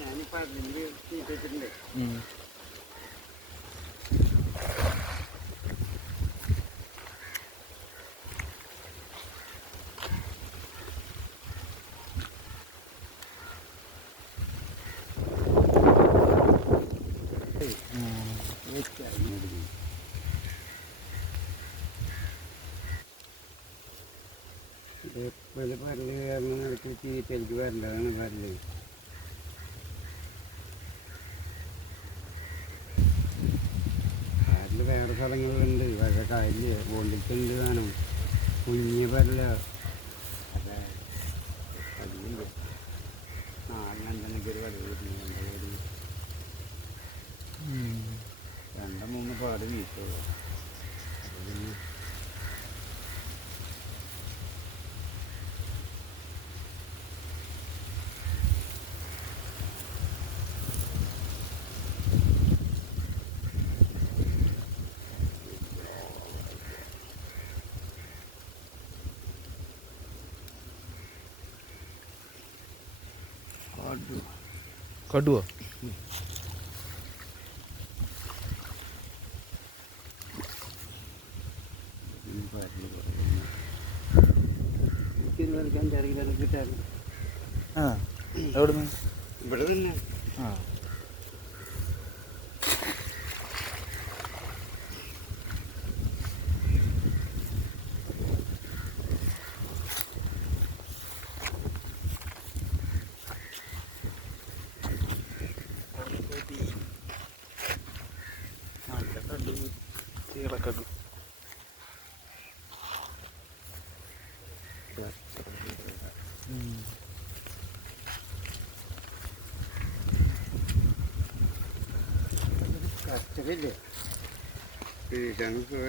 ഞാനിപ്പോ അതിന്റെ ചെയ്തിട്ടുണ്ട് ഉം. പരൽ കാരണം നടത്തി ചീറ്റലിക്ക് വരേണ്ടതാണ് പരൽ. വേറെ സ്ഥലങ്ങളുണ്ട്. വേറെ കായലിൽ ബോണ്ടിട്ടുണ്ട് കാണും കുഞ്ഞ് പരല. അതെ. പല്ലുണ്ട് രണ്ടെണ്ണക്ക് ഒരു പല്ല് കിട്ടുന്നു രണ്ട് മൂന്ന് വീട്ടുള്ളൂ. കടുവോ ആ ആ നിന്ന് ഇവിടെ തന്നെ ആ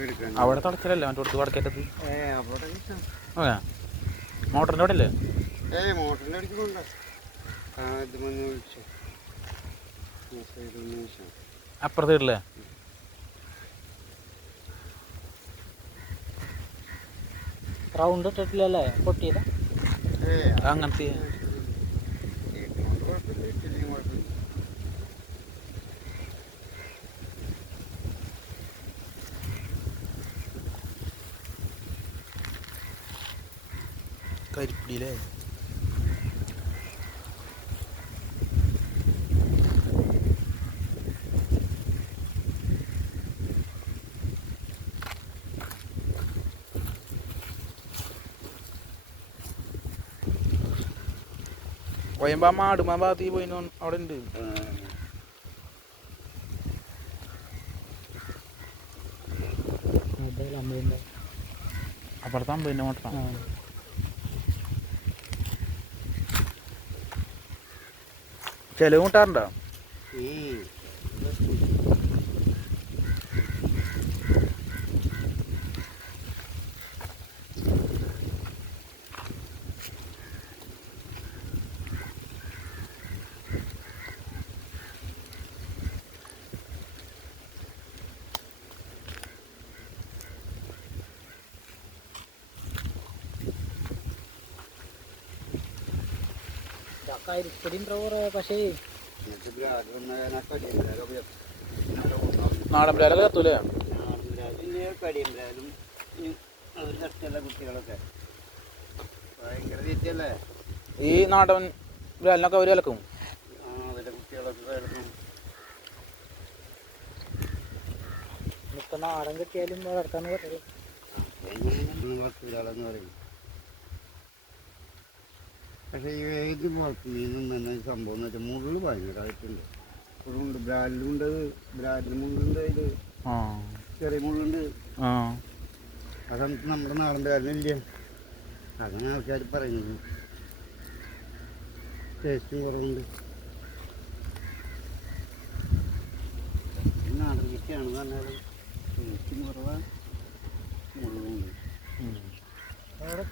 എടുക്കാൻ അവിടെ തടച്ചിലല്ലേ? മറ്റേ കൊടുത്ത് വടക്കേറ്റത്. മോട്ടറിന്റെ അവിടെ അല്ലേ മോട്ടറിന്റെ മോട്ടറിന്റെ റൗണ്ട് ഇട്ടിട്ടില്ലല്ലേ? പൊട്ടിയത്? അങ്ങനത്തെ. കരിപ്പിടിയിലേ? കോയമ്പ മാടുമ ഭാഗത്തേക്ക് പോയി അവിടെ ഉണ്ട് അപ്പുറത്തെ അമ്പതിന്റെ മോട്ടറാണ് ചെലവ് മുട്ടാറുണ്ടോ ഇരിക്കടിയും ഡ്രൈവർ പക്ഷേ നാടൻ പിള്ളേരൊക്കെ എത്തൂലേ? ചർച്ചയുള്ള കുട്ടികളൊക്കെ ഭയങ്കര തീറ്റയല്ലേ ഈ നാടൻ ബ്രാലിനൊക്കെ അവർ ഇലക്കും അവരുടെ കുട്ടികളൊക്കെ കേൾക്കും ഇപ്പൊ നാടൻ കിട്ടിയാലും വളർത്താൻ പറ്റില്ല പക്ഷേ ഈ ഏത് മുളക്കുമീനും തന്നെ സംഭവം എന്ന് വെച്ചാൽ മുള്ള് ഭയങ്കരമായിട്ടുണ്ട് മുള്ളുണ്ട് ബ്രാൻഡിലുണ്ട് ബ്രാൻഡിൽ മുള്ളുണ്ട് ഇത് ചെറിയ മുള്ളുണ്ട് അത് നമുക്ക് നമ്മുടെ നാടൻ ബ്രാലിനില്ല അങ്ങനെ ആൾക്കാർ പറയുന്നത്. ടേസ്റ്റും കുറവുണ്ട്. നാടൻ ചിക്കയാണെന്ന് പറഞ്ഞാലും ടേസ്റ്റും കുറവാണ് മുള്ളുണ്ട് അവിടെ